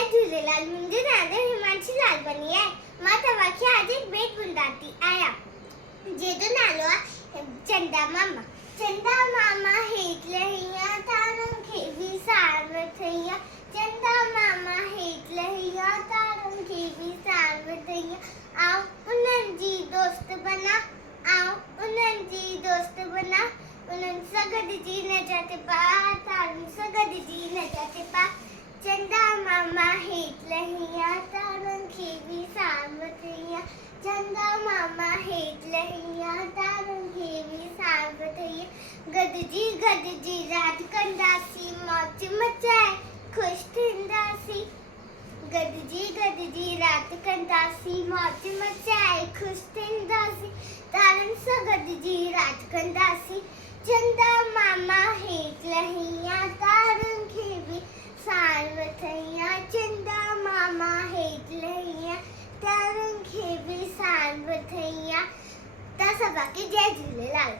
जय झूलेलाल मुंहिंजो नालो हिमांशी लालवानी आहे। मां तव्हांखे आज एक बेट ॿुधाती आहियां जंहिंजो नालो आहे चंदा मामा। चंदा मामा हेठि लहिया तारनि खे बि सार वठैया। चंदा मामा हेठि लहिया तारनि खे बि सार वठैया। आओ उन्हनि जी दोस्त बना, आओ उन्हनि जी दोस्त बना। उन्हनि सां गॾिजी नचत पा, तारुनि सां गॾिजी नचत पा। चंदा मामा हेठि लहिया तारनि खे बि सार वठैया। चंदा मामा हेठि लहिया तारनि खे बि सार वठैया। गॾिजी गॾिजी रात कंदासीं, मौज मचाए ख़ुशि थींदासीं। गॾिजी गॾिजी रात कंदासीं, मौज मचाए ख़ुशि थींदासीं। तारनि सां गॾिजी रात कंदासीं। चंदा मामा हेठि लहिया तारनि खे बि सार वठैया। चंदा मामा हेठि लहिया तारनि खे बि सार वठैया। तव्हां सभु खे जय झूलेलाल।